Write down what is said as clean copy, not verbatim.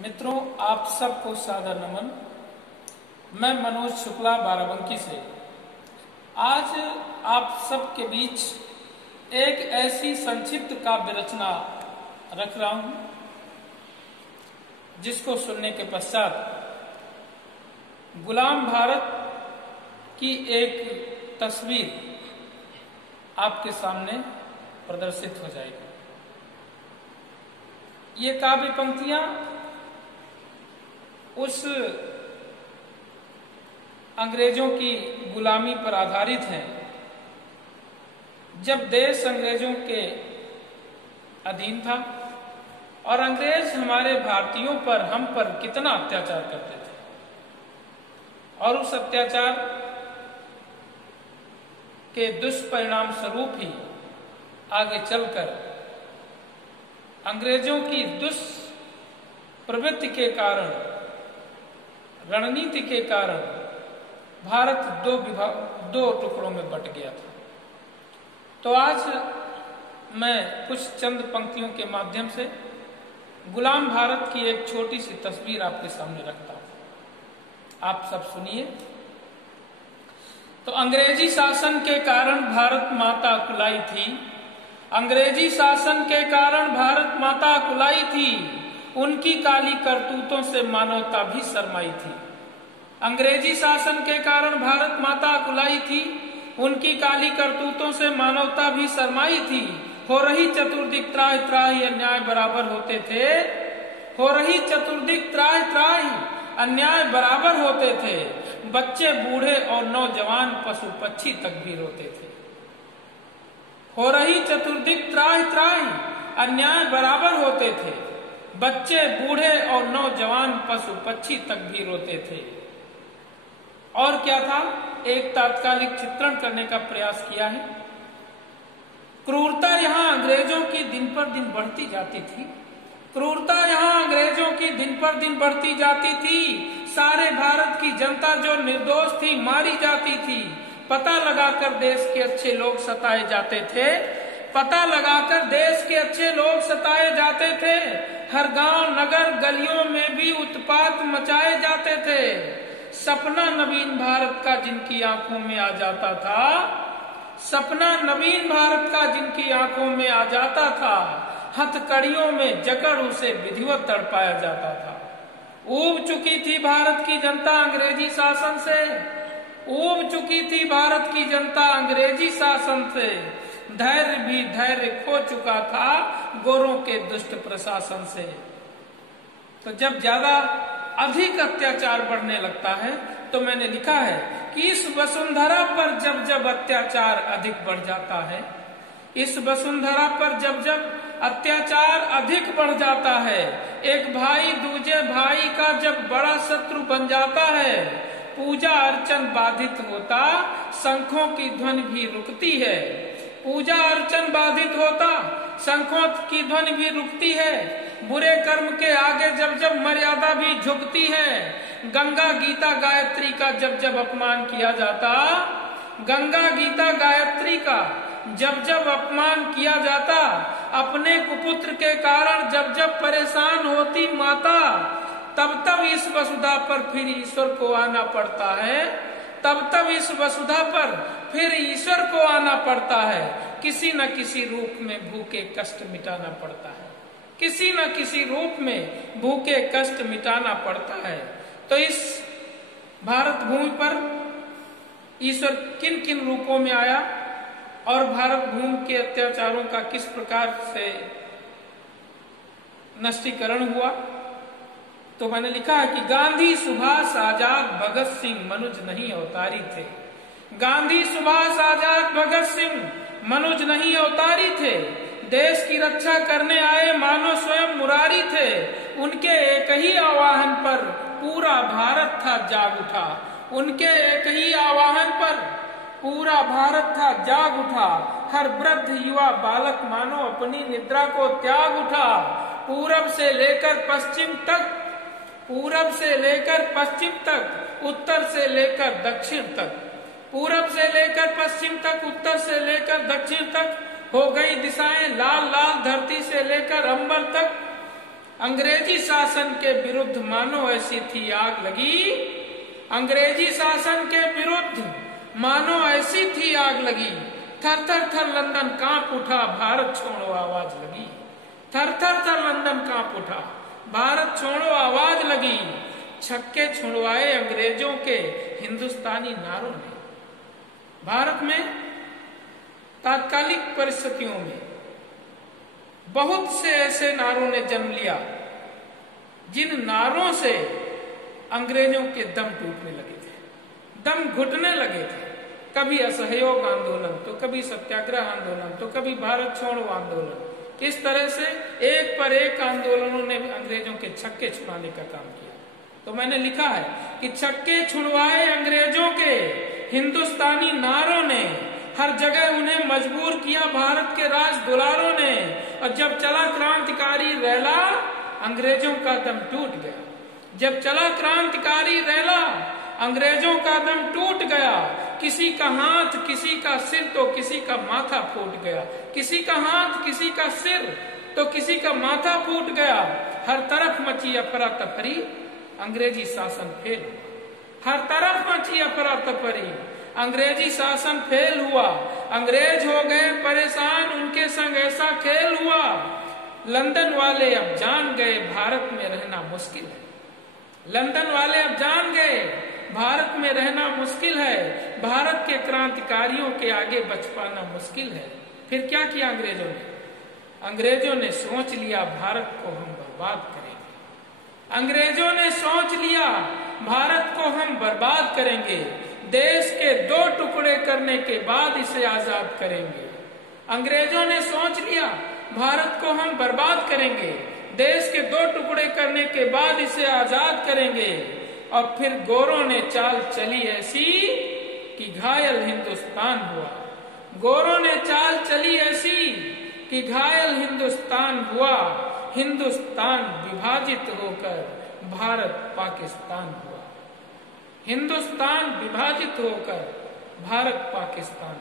मित्रों, आप सबको सादर नमन। मैं मनोज शुक्ला बाराबंकी से आज आप सबके बीच एक ऐसी संक्षिप्त काव्य रचना रख रहा हूं जिसको सुनने के पश्चात गुलाम भारत की एक तस्वीर आपके सामने प्रदर्शित हो जाएगी। ये काव्य पंक्तियां उस अंग्रेजों की गुलामी पर आधारित हैं जब देश अंग्रेजों के अधीन था और अंग्रेज हमारे भारतीयों पर, हम पर कितना अत्याचार करते थे और उस अत्याचार के दुष्परिणाम स्वरूप ही आगे चलकर अंग्रेजों की दुष्प्रवृत्ति के कारण, रणनीति के कारण भारत दो टुकड़ों में बट गया था। तो आज मैं कुछ चंद पंक्तियों के माध्यम से गुलाम भारत की एक छोटी सी तस्वीर आपके सामने रखता हूं। आप सब सुनिए। तो अंग्रेजी शासन के कारण भारत माता कुलाई थी, अंग्रेजी शासन के कारण भारत माता कुलाई थी, उनकी काली करतूतों से मानवता भी शर्माई थी। अंग्रेजी शासन के कारण भारत माता कुलाई थी, उनकी काली करतूतों से मानवता भी शर्माई थी। हो रही चतुर्दिक त्राहि त्राहि अन्याय बराबर होते थे, हो रही चतुर्दिक त्राहि त्राहि अन्याय बराबर होते थे। बच्चे बूढ़े और नौजवान पशु पक्षी तक भी रोते थे। हो रही चतुर्दिक त्राहि त्राहि अन्याय बराबर होते थे। बच्चे बूढ़े और नौजवान पशु पक्षी तक भी रोते थे। और क्या था, एक तात्कालिक चित्रण करने का प्रयास किया है। क्रूरता यहाँ अंग्रेजों की दिन पर दिन बढ़ती जाती थी, क्रूरता यहाँ अंग्रेजों की दिन पर दिन बढ़ती जाती थी। सारे भारत की जनता जो निर्दोष थी मारी जाती थी। पता लगाकर देश के अच्छे लोग सताए जाते थे, पता लगाकर देश के अच्छे लोग सताए जाते थे। हर गांव नगर गलियों में भी उत्पात मचाए जाते थे। सपना नवीन भारत का जिनकी आंखों में आ जाता था, सपना नवीन भारत का जिनकी आंखों में आ जाता था, हथकड़ियों में जकड़ उसे विधिवत तड़पाया जाता था। ऊब चुकी थी भारत की जनता अंग्रेजी शासन से, ऊब चुकी थी भारत की जनता अंग्रेजी शासन से। धैर्य भी धैर्य खो चुका था गोरों के दुष्ट प्रशासन से। तो जब ज्यादा अधिक अत्याचार बढ़ने लगता है तो मैंने लिखा है कि इस वसुंधरा पर जब जब अत्याचार अधिक बढ़ जाता है, इस वसुंधरा पर जब जब अत्याचार अधिक बढ़ जाता है, एक भाई दूसरे भाई का जब बड़ा शत्रु बन जाता है, पूजा अर्चन बाधित होता, शंखों की ध्वनि भी रुकती है। पूजा अर्चन बाधित होता, शंखों की ध्वनि भी रुकती है। बुरे कर्म के आगे जब जब मर्यादा भी झुकती है। गंगा गीता गायत्री का जब जब अपमान किया जाता, गंगा गीता गायत्री का जब जब अपमान किया जाता, अपने कुपुत्र के कारण जब जब परेशान होती माता, तब तब इस वसुधा पर फिर ईश्वर को आना पड़ता है, तब तब इस वसुधा पर फिर ईश्वर को आना पड़ता है। किसी न किसी रूप में भूखे कष्ट मिटाना पड़ता है, किसी न किसी रूप में भूखे कष्ट मिटाना पड़ता है। तो इस भारत भूमि पर ईश्वर किन किन रूपों में आया और भारत भूमि के अत्याचारों का किस प्रकार से नष्टीकरण हुआ, तो मैंने लिखा है कि गांधी सुभाष आजाद भगत सिंह मनुज नहीं अवतारी थे। गांधी सुभाष आजाद भगत सिंह मनुज नहीं अवतारी थे। देश की रक्षा करने आए मानो स्वयं मुरारी थे। उनके एक ही आह्वान पर पूरा भारत था जाग उठा, उनके एक ही आह्वान पर पूरा भारत था जाग उठा। हर वृद्ध युवा बालक मानो अपनी निद्रा को त्याग उठा। पूरब से लेकर पश्चिम तक, पूरब से लेकर पश्चिम तक, उत्तर से लेकर दक्षिण तक, पूरब से लेकर पश्चिम तक, उत्तर से लेकर दक्षिण तक हो गई दिशाएं लाल लाल। धरती से लेकर अंबर तक अंग्रेजी शासन के विरुद्ध मानो ऐसी थी आग लगी, अंग्रेजी शासन के विरुद्ध मानो ऐसी थी आग लगी, थर थर थर लंदन कांप उठा, भारत छोड़ो आवाज लगी, थर थर थर लंदन कांप उठा, भारत छोड़ो आवाज लगी। छक्के छुड़वाए अंग्रेजों के हिंदुस्तानी नारों ने। भारत में तात्कालिक परिस्थितियों में बहुत से ऐसे नारों ने जन्म लिया जिन नारों से अंग्रेजों के दम टूटने लगे थे, दम घुटने लगे थे। कभी असहयोग आंदोलन, तो कभी सत्याग्रह आंदोलन, तो कभी भारत छोड़ो आंदोलन। इस तरह से एक पर एक आंदोलनों ने अंग्रेजों के छक्के छुड़ाने का काम किया। तो मैंने लिखा है कि छक्के छुड़वाए अंग्रेजों के हिंदुस्तानी नारों ने, हर जगह उन्हें मजबूर किया भारत के राज दुलारों ने। और जब चला क्रांतिकारी रैला, अंग्रेजों का दम टूट गया। जब चला क्रांतिकारी रैला, अंग्रेजों का दम टूट गया। किसी का हाथ, किसी का सिर, तो किसी का माथा फूट गया। किसी का हाथ, किसी का सिर, तो किसी का माथा फूट गया। हर तरफ मची अफरा तफरी, अंग्रेजी शासन फेल हुआ। हर तरफ मची अफरा तफरी, अंग्रेजी शासन फेल हुआ। अंग्रेज हो गए परेशान, उनके संग ऐसा खेल हुआ। लंदन वाले अब जान गए भारत में रहना मुश्किल है। लंदन वाले अब जान गए भारत में रहना मुश्किल है। भारत के क्रांतिकारियों के आगे बच पाना मुश्किल है। फिर क्या किया अंग्रेजों ने? अंग्रेजों ने सोच लिया भारत को हम बर्बाद करेंगे। अंग्रेजों ने सोच लिया भारत को हम बर्बाद करेंगे। देश के 2 टुकड़े करने के बाद इसे आजाद करेंगे। अंग्रेजों ने सोच लिया भारत को हम बर्बाद करेंगे, देश के 2 टुकड़े करने के बाद इसे आजाद करेंगे। और फिर गोरों ने चाल चली ऐसी कि घायल हिंदुस्तान हुआ। गोरों ने चाल चली ऐसी कि घायल हिंदुस्तान हुआ। हिंदुस्तान विभाजित होकर भारत पाकिस्तान हुआ। हिंदुस्तान विभाजित होकर भारत पाकिस्तान